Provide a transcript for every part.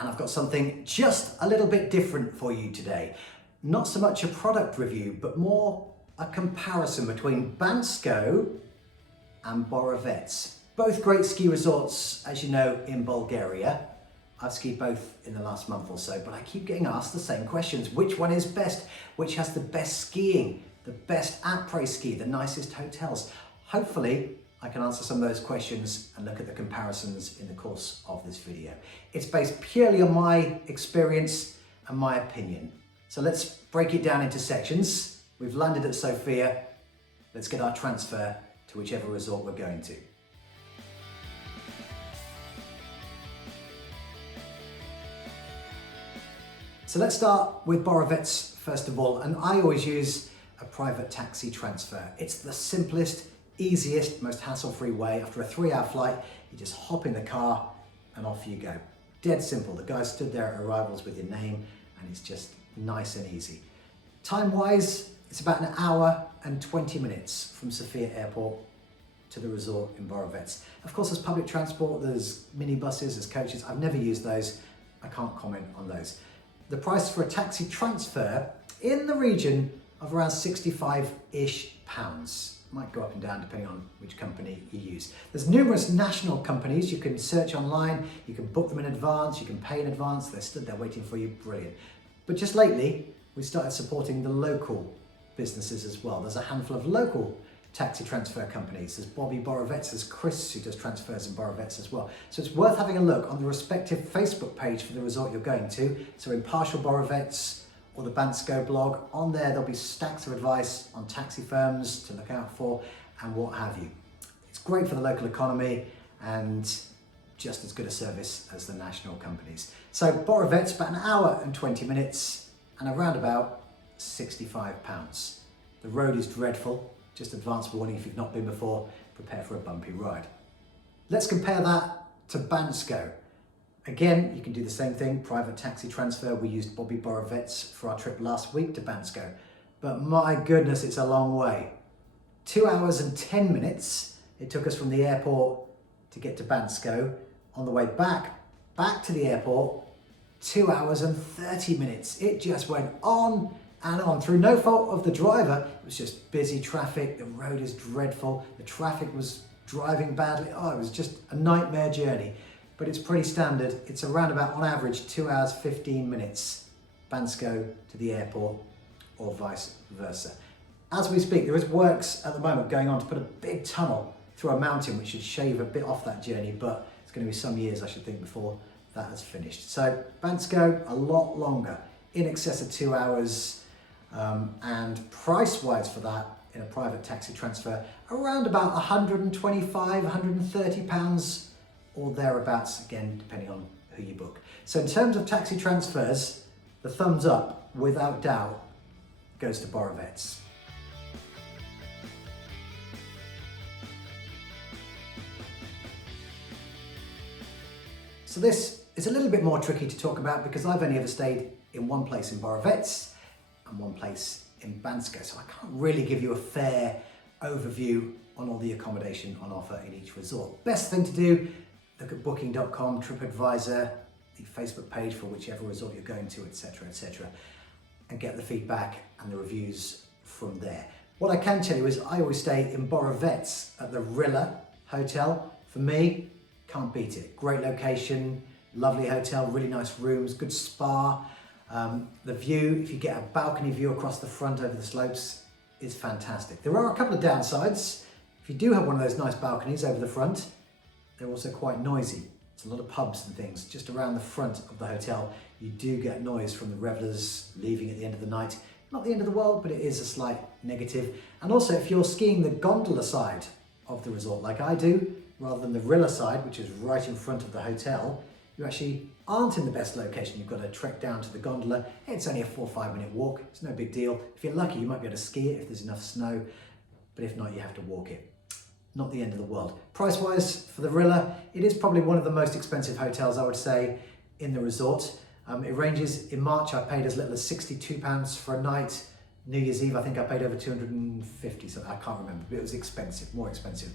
and I've got something just a little bit different for you today. Not so much a product review, but more a comparison between Bansko and Borovets. Both great ski resorts, as you know, in Bulgaria. I've skied both in the last month or so, but I keep getting asked the same questions. Which one is best? Which has the best skiing, the best après-ski, the nicest hotels? Hopefully, I can answer some of those questions and look at the comparisons in the course of this video. It's based purely on my experience and my opinion. So let's break it down into sections. We've landed at Sofia. Let's get our transfer to whichever resort we're going to. So let's start with Borovets first of all, and I always use a private taxi transfer. It's the simplest, easiest, most hassle-free way. After a 3-hour flight, you just hop in the car and off you go. Dead simple. The guy stood there at arrivals with your name, and it's just nice and easy. Time-wise, it's about an hour and 20 minutes from Sofia Airport to the resort in Borovets. Of course, there's public transport, there's minibuses, there's coaches. I've never used those. I can't comment on those. The price for a taxi transfer in the region of around 65-ish pounds. Might go up and down depending on which company you use. There's numerous national companies. You can search online, you can book them in advance, you can pay in advance. They're stood there waiting for you, brilliant. But just lately, we started supporting the local businesses as well. There's a handful of local taxi transfer companies. There's Bobby Borovets, there's Chris who does transfers in Borovets as well. So it's worth having a look on the respective Facebook page for the resort you're going to. So Impartial Borovets, or the Bansko blog. On there, there'll be stacks of advice on taxi firms to look out for and what have you. It's great for the local economy and just as good a service as the national companies. So Borovets, about an hour and 20 minutes and around about £65. The road is dreadful. Just advance warning if you've not been before, prepare for a bumpy ride. Let's compare that to Bansko. Again, you can do the same thing, private taxi transfer. We used Bobby Borovets for our trip last week to Bansko, but my goodness, it's a long way. 2 hours and 10 minutes it took us from the airport to get to Bansko. On the way back to the airport, 2 hours and 30 minutes. It just went on and on through no fault of the driver. It was just busy traffic. The road is dreadful. The traffic was driving badly. Oh, it was just a nightmare journey. But it's pretty standard. It's around about, on average, 2 hours, 15 minutes, Bansko to the airport or vice versa. As we speak, there is works at the moment going on to put a big tunnel through a mountain, which should shave a bit off that journey, but it's going to be some years, I should think, before that has finished. So Bansko, a lot longer, in excess of 2 hours, and price-wise for that, in a private taxi transfer, around about £125, £130, or thereabouts, again, depending on who you book. So in terms of taxi transfers, the thumbs up, without doubt, goes to Borovets. So this is a little bit more tricky to talk about because I've only ever stayed in one place in Borovets and one place in Bansko, so I can't really give you a fair overview on all the accommodation on offer in each resort. Best thing to do, look at booking.com, TripAdvisor, the Facebook page for whichever resort you're going to, etc., and get the feedback and the reviews from there. What I can tell you is I always stay in Borovets at the Rilla Hotel. For me, can't beat it. Great location, lovely hotel, really nice rooms, good spa. The view, if you get a balcony view across the front over the slopes, is fantastic. There are a couple of downsides. If you do have one of those nice balconies over the front, they're also quite noisy. There's a lot of pubs and things just around the front of the hotel. You do get noise from the revellers leaving at the end of the night. Not the end of the world, but it is a slight negative. And also, if you're skiing the gondola side of the resort like I do, rather than the Rilla side, which is right in front of the hotel, you actually aren't in the best location. You've got to trek down to the gondola. It's only a 4 or 5 minute walk. It's no big deal. If you're lucky, you might be able to ski it if there's enough snow, but if not, you have to walk it. Not the end of the world. Price-wise, for the Rilla, it is probably one of the most expensive hotels, I would say, in the resort. It ranges. In March, I paid as little as £62 for a night. New Year's Eve, I think I paid over 250, so I can't remember, but it was expensive, more expensive.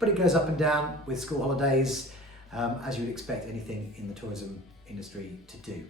But it goes up and down with school holidays, as you would expect anything in the tourism industry to do.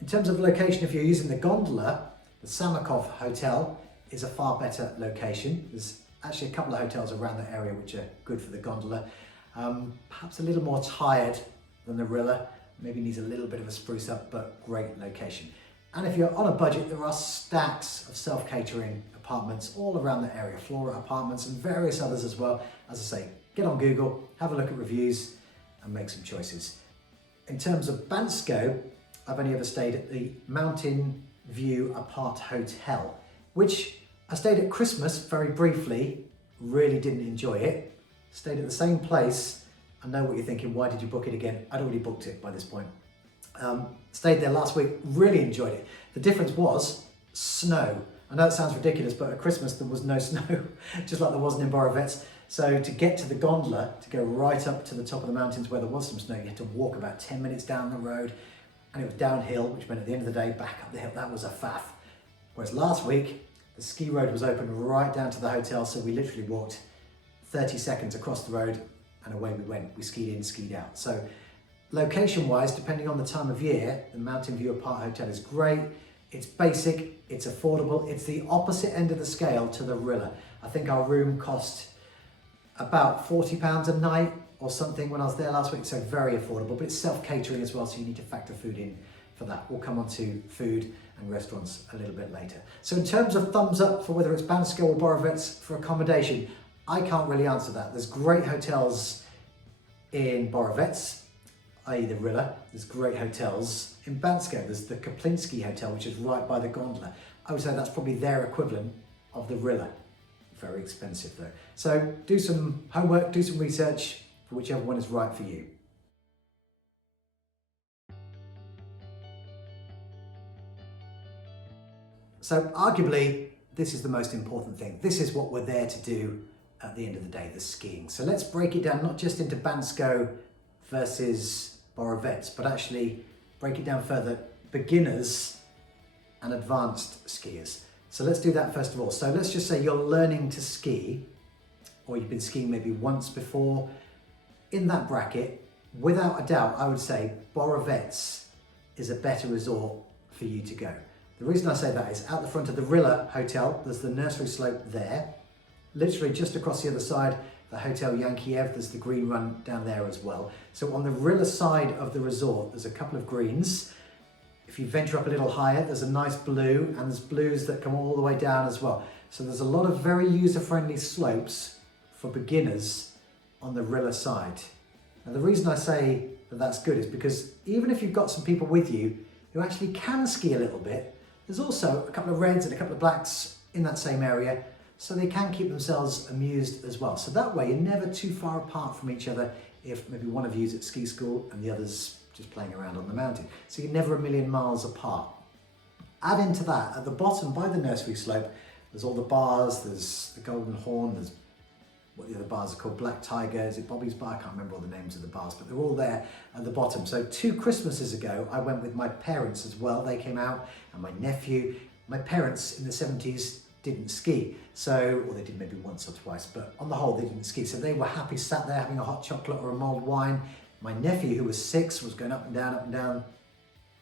In terms of location, if you're using the gondola, the Samakov Hotel is a far better location. There's actually a couple of hotels around the area which are good for the gondola. Perhaps a little more tired than the Rilla, maybe needs a little bit of a spruce up, but great location. And if you're on a budget, there are stacks of self-catering apartments all around the area, Flora Apartments and various others as well. As I say, get on Google, have a look at reviews and make some choices. In terms of Bansko, I've only ever stayed at the Mountain View Apart Hotel, which I stayed at Christmas very briefly, really didn't enjoy it. Stayed at the same place. I know what you're thinking, why did you book it again? I'd already booked it by this point. Stayed there last week, really enjoyed it. The difference was snow. I know it sounds ridiculous, but at Christmas there was no snow, just like there wasn't in Borovets. So to get to the gondola, to go right up to the top of the mountains where there was some snow, you had to walk about 10 minutes down the road, and it was downhill, which meant at the end of the day, back up the hill. That was a faff. Whereas last week, the ski road was open right down to the hotel, so we literally walked 30 seconds across the road and away we went. We skied in, skied out. So location-wise, depending on the time of year, the Mountain View Apart Hotel is great. It's basic, it's affordable. It's the opposite end of the scale to the Rilla. I think our room cost about £40 a night or something when I was there last week, so very affordable, but it's self-catering as well, so you need to factor food in for that. We'll come on to food and restaurants a little bit later. So in terms of thumbs up for whether it's Bansko or Borovets for accommodation, I can't really answer that. There's great hotels in Borovets, i.e. the Rilla. There's great hotels in Bansko. There's the Kaplinsky Hotel, which is right by the gondola. I would say that's probably their equivalent of the Rilla. Very expensive though. So do some homework, do some research for whichever one is right for you. So arguably, this is the most important thing. This is what we're there to do at the end of the day, the skiing. So let's break it down, not just into Bansko versus Borovets, but actually break it down further, beginners and advanced skiers. So let's do that first of all. So let's just say you're learning to ski, or you've been skiing maybe once before. In that bracket, without a doubt, I would say Borovets is a better resort for you to go. The reason I say that is out the front of the Rilla Hotel, there's the nursery slope there. Literally just across the other side, the Hotel Yankiev, there's the green run down there as well. So on the Rilla side of the resort, there's a couple of greens. If you venture up a little higher, there's a nice blue, and there's blues that come all the way down as well. So there's a lot of very user-friendly slopes for beginners on the Rilla side. Now the reason I say that that's good is because even if you've got some people with you who actually can ski a little bit, there's also a couple of reds and a couple of blacks in that same area, so they can keep themselves amused as well. So that way you're never too far apart from each other if maybe one of you's at ski school and the other's just playing around on the mountain. So you're never a million miles apart. Add into that, at the bottom by the nursery slope, there's all the bars, there's the Golden Horn, there's what the other bars are called, Black Tiger, is it Bobby's Bar? I can't remember all the names of the bars, but they're all there at the bottom. So 2 Christmases ago, I went with my parents as well. They came out, and my nephew. My parents in the 70s didn't ski, or they did maybe once or twice, but on the whole, they didn't ski. So they were happy sat there having a hot chocolate or a mulled wine. My nephew, who was 6, was going up and down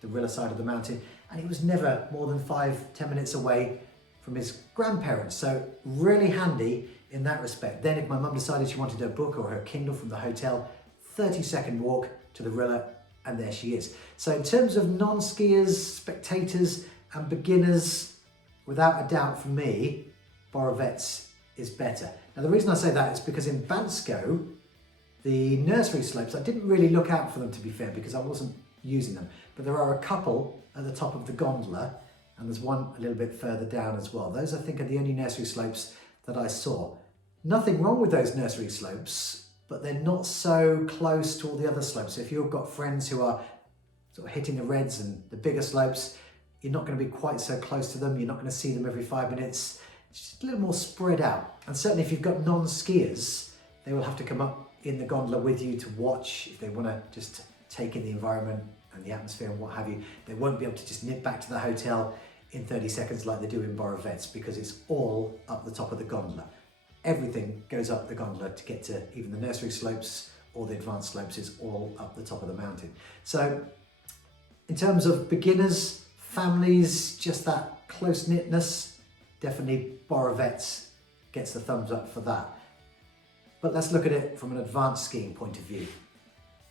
the Rilla side of the mountain, and he was never more than 5-10 minutes away from his grandparents. So really handy in that respect. Then if my mum decided she wanted her book or her Kindle from the hotel, 30-second walk to the Rilla, and there she is. So in terms of non-skiers, spectators and beginners, without a doubt for me, Borovets is better. Now the reason I say that is because in Bansko, the nursery slopes, I didn't really look out for them, to be fair, because I wasn't using them, but there are a couple at the top of the gondola, and there's one a little bit further down as well. Those, I think, are the only nursery slopes that I saw. Nothing wrong with those nursery slopes, but they're not so close to all the other slopes. So if you've got friends who are sort of hitting the reds and the bigger slopes, you're not going to be quite so close to them. You're not going to see them every 5 minutes. It's just a little more spread out. And certainly if you've got non-skiers, they will have to come up in the gondola with you to watch if they want to just take in the environment and the atmosphere and what have you. They won't be able to just nip back to the hotel in 30 seconds like they do in Borovets, because it's all up the top of the gondola. Everything goes up the gondola to get to even the nursery slopes or the advanced slopes is all up the top of the mountain. So In terms of beginners, families, just that close-knitness, definitely Borovets gets the thumbs up for that. But let's look at it from an advanced skiing point of view.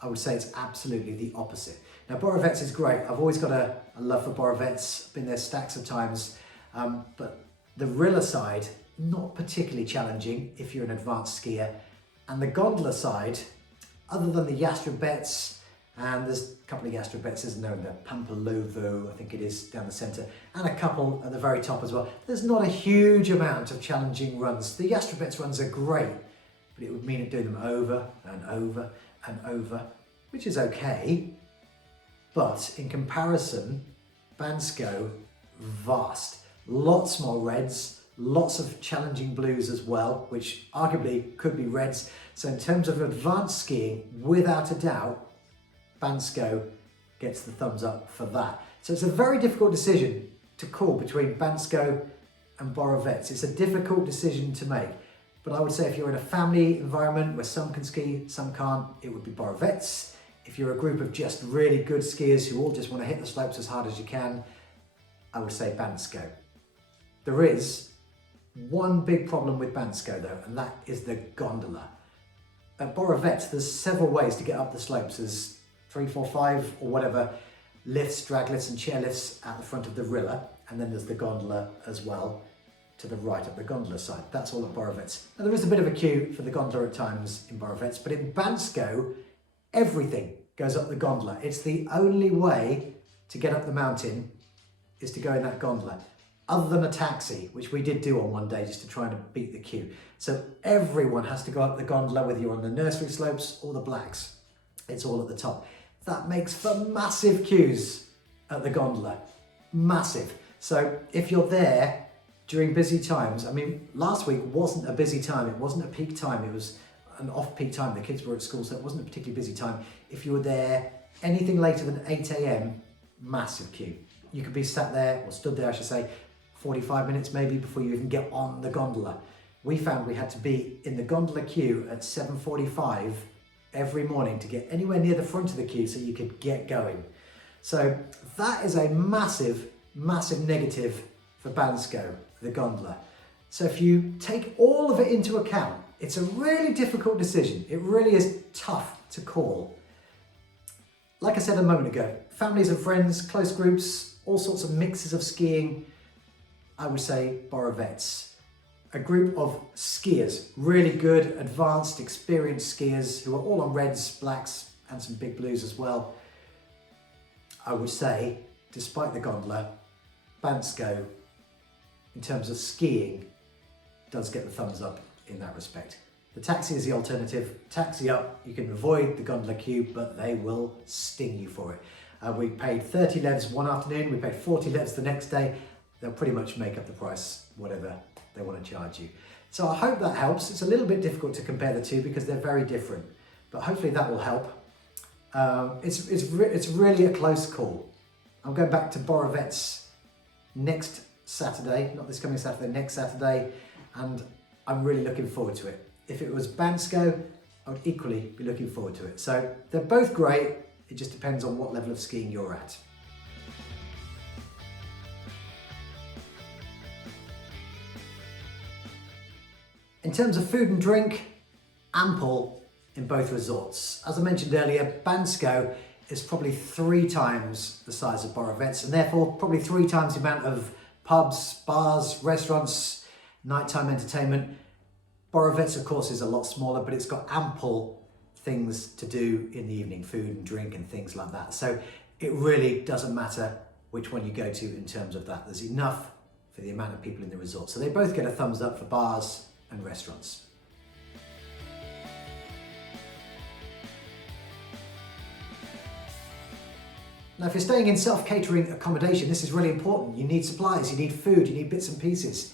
I would say it's absolutely the opposite. Now, Borovets is great. I've always got a love for Borovets, been there stacks of times, but the Rilla side, not particularly challenging if you're an advanced skier. And the gondola side, other than the Yastrobets, and there's a couple of Yastrobets, isn't there, in the Pampalovo, I think it is, down the centre, and a couple at the very top as well. There's not a huge amount of challenging runs. The Yastrobets runs are great, but it would mean doing them over and over and over, which is okay. But in comparison, Bansko, vast. Lots more reds, lots of challenging blues as well, which arguably could be reds. So in terms of advanced skiing, without a doubt, Bansko gets the thumbs up for that. So it's a very difficult decision to call between Bansko and Borovets. It's a difficult decision to make. But I would say if you're in a family environment where some can ski, some can't, it would be Borovets. If you're a group of just really good skiers who all just want to hit the slopes as hard as you can, I would say Bansko. There is one big problem with Bansko though, and that is the gondola. At Borovets, there's several ways to get up the slopes. There's 3, 4, 5 or whatever lifts, drag lifts and chair lifts at the front of the Rilla, and then there's the gondola as well to the right of the gondola side. That's all at Borovets. Now there is a bit of a queue for the gondola at times in Borovets, but in Bansko, everything goes up the gondola. It's the only way to get up the mountain is to go in that gondola, other than a taxi, which we did do on one day just to try and beat the queue. So everyone has to go up the gondola, whether you're on the nursery slopes or the blacks. It's all at the top. That makes for massive queues at the gondola, massive. So if you're there during busy times, I mean, last week wasn't a busy time. It wasn't a peak time. It was an off-peak time. The kids were at school, so it wasn't a particularly busy time. If you were there anything later than 8 a.m, massive queue. You could be sat there, or stood there, I should say, 45 minutes maybe before you even get on the gondola. We found we had to be in the gondola queue at 7:45 every morning to get anywhere near the front of the queue so you could get going. So that is a massive, massive negative for Bansko, the gondola. So if you take all of it into account, it's a really difficult decision. It really is tough to call. Like I said a moment ago, families and friends, close groups, all sorts of mixes of skiing, I would say Borovets. A group of skiers, really good, advanced, experienced skiers who are all on reds, blacks, and some big blues as well. I would say, despite the gondola, Bansko, in terms of skiing, does get the thumbs up in that respect. The taxi is the alternative. Taxi up, you can avoid the gondola queue, but they will sting you for it. We paid 30 levs one afternoon, we paid 40 levs the next day. They'll pretty much make up the price, whatever they want to charge you. So I hope that helps. It's a little bit difficult to compare the two because they're very different, but hopefully that will help. It's really a close call. I'm going back to Borovets next Saturday, not this coming Saturday, next Saturday, and I'm really looking forward to it. If it was Bansko, I would equally be looking forward to it. So they're both great. It just depends on what level of skiing you're at. In terms of food and drink, ample in both resorts. As I mentioned earlier, Bansko is probably 3 times the size of Borovets and therefore probably 3 times the amount of pubs, bars, restaurants, nighttime entertainment. Borovets, of course, is a lot smaller, but it's got ample things to do in the evening, food and drink and things like that. So it really doesn't matter which one you go to in terms of that. There's enough for the amount of people in the resort. So they both get a thumbs up for bars and restaurants. Now, if you're staying in self-catering accommodation, this is really important. You need supplies, you need food, you need bits and pieces.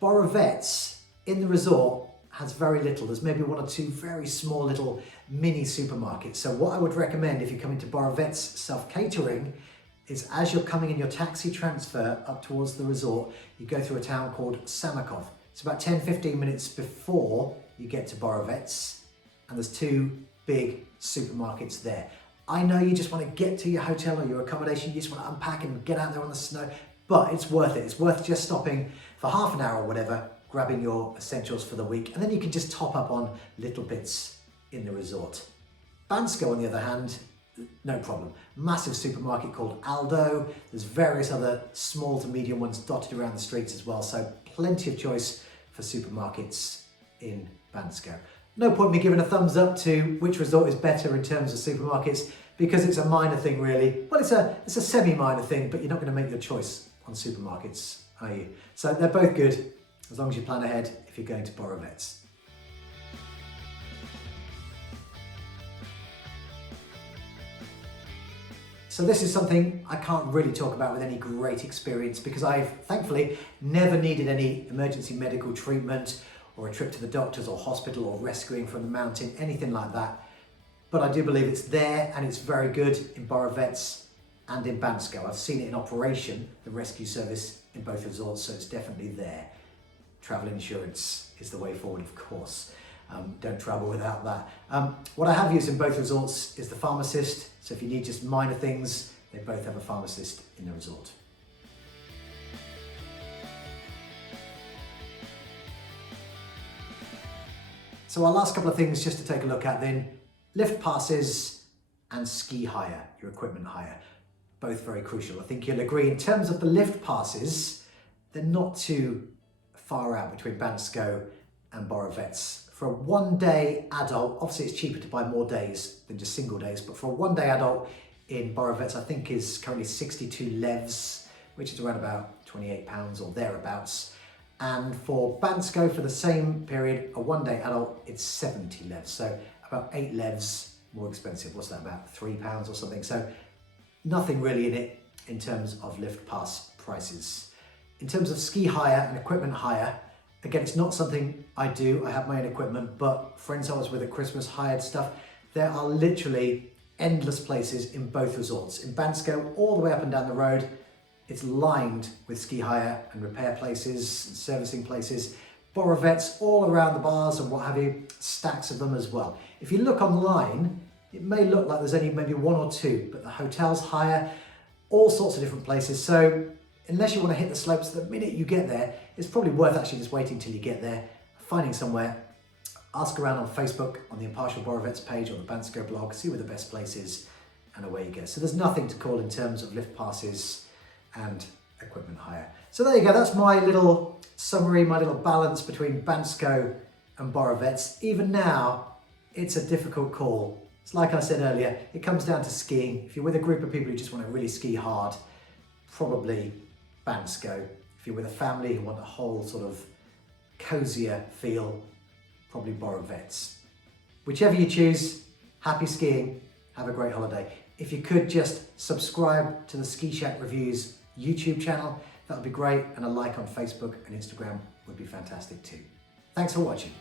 Borovets in the resort has very little. There's maybe 1 or 2 very small little mini supermarkets. So what I would recommend if you're coming to Borovets self-catering is as you're coming in your taxi transfer up towards the resort, you go through a town called Samakov. It's about 10-15 minutes before you get to Borovets, and there's 2 big supermarkets there. I know you just want to get to your hotel or your accommodation, you just want to unpack and get out there on the snow, but it's worth it. It's worth just stopping for half an hour or whatever, grabbing your essentials for the week, and then you can just top up on little bits in the resort. Bansko, on the other hand, no problem. Massive supermarket called Aldo. There's various other small to medium ones dotted around the streets as well, so plenty of choice for supermarkets in Bansko. No point me giving a thumbs up to which resort is better in terms of supermarkets, because it's a minor thing really. Well, it's a semi-minor thing, but you're not going to make your choice on supermarkets, are you? So they're both good as long as you plan ahead if you're going to Borovets. So this is something I can't really talk about with any great experience, because I've thankfully never needed any emergency medical treatment or a trip to the doctors or hospital or rescuing from the mountain, anything like that. But I do believe it's there, and it's very good in Borovets and in Bansko. I've seen it in operation, the rescue service in both resorts, so it's definitely there. Travel insurance is the way forward, of course. Don't travel without that. What I have used in both resorts is the pharmacist. So if you need just minor things, they both have a pharmacist in the resort. So our last couple of things just to take a look at then: lift passes and ski hire, your equipment hire. Both very crucial. I think you'll agree in terms of the lift passes, they're not too far out between Bansko and Borovets. For a one-day adult, obviously it's cheaper to buy more days than just single days, but for a one-day adult in Borovets, I think is currently 62 levs, which is around about £28 or thereabouts. And for Bansko, for the same period, a one-day adult, it's 70 levs, so about 8 levs more expensive. What's that, about £3 or something? So nothing really in it in terms of lift pass prices. In terms of ski hire and equipment hire, again, it's not something I do. I have my own equipment, but friends I was with at Christmas hired stuff. There are literally endless places in both resorts. In Bansko, all the way up and down the road, it's lined with ski hire and repair places and servicing places. Borovets, all around the bars and what have you, stacks of them as well. If you look online, it may look like there's only maybe one or two, but the hotels hire all sorts of different places. So unless you want to hit the slopes the minute you get there, it's probably worth actually just waiting till you get there, finding somewhere. Ask around on Facebook, on the Impartial Borovets page or the Bansko blog, see where the best place is, and away you go. So there's nothing to call in terms of lift passes and equipment hire. So there you go, that's my little summary, my little balance between Bansko and Borovets. Even now, it's a difficult call. It's like I said earlier, it comes down to skiing. If you're with a group of people who just want to really ski hard, probably Bansko. If you're with a family who want a whole sort of cozier feel, probably Borovets. Whichever you choose, happy skiing, have a great holiday. If you could just subscribe to the Ski Shack Reviews YouTube channel, that would be great, and a like on Facebook and Instagram would be fantastic too. Thanks for watching.